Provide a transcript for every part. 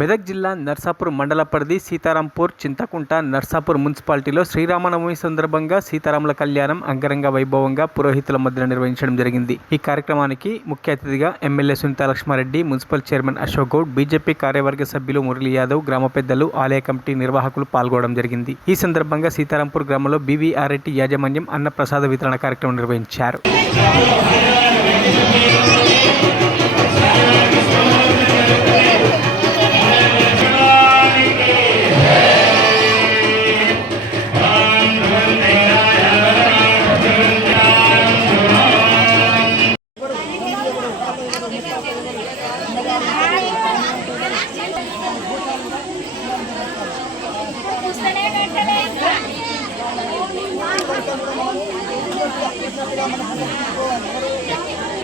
మెదక్ జిల్లా నర్సాపూర్ మండల పరిధి సీతారాంపూర్, చింతకుంట, నర్సాపూర్ మున్సిపాలిటీలో శ్రీరామనవమి సందర్భంగా సీతారాముల కళ్యాణం అంగరంగ వైభవంగా పురోహితుల మధ్య నిర్వహించడం జరిగింది. ఈ కార్యక్రమానికి ముఖ్య అతిథిగా MLA Sunitha Laxma Reddy, municipal chairman Ashok Goud, BJP కార్యవర్గ సభ్యులు మురళీ యాదవ్, గ్రామ పెద్దలు, ఆలయ కమిటీ నిర్వాహకులు పాల్గొనడం జరిగింది. ఈ సందర్భంగా సీతారాంపూర్ గ్రామంలో బీవీఆర్ఐటీ యాజమాన్యం అన్న ప్రసాద వితరణ కార్యక్రమం నిర్వహించారు.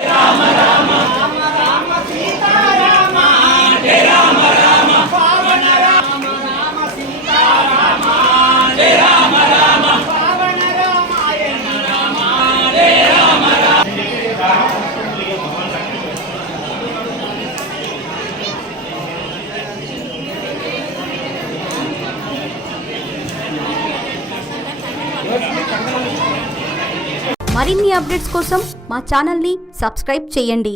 రామ రామ రామ రామ సీతా రామ జయ రామ రామ పావన రామ రామ సీతా రామ జయ రామ రామ పావన రామాయణ రామ జయ రామ మరిన్ని అప్డేట్స్ కోసం మా ఛానల్ని సబ్స్క్రైబ్ చేయండి.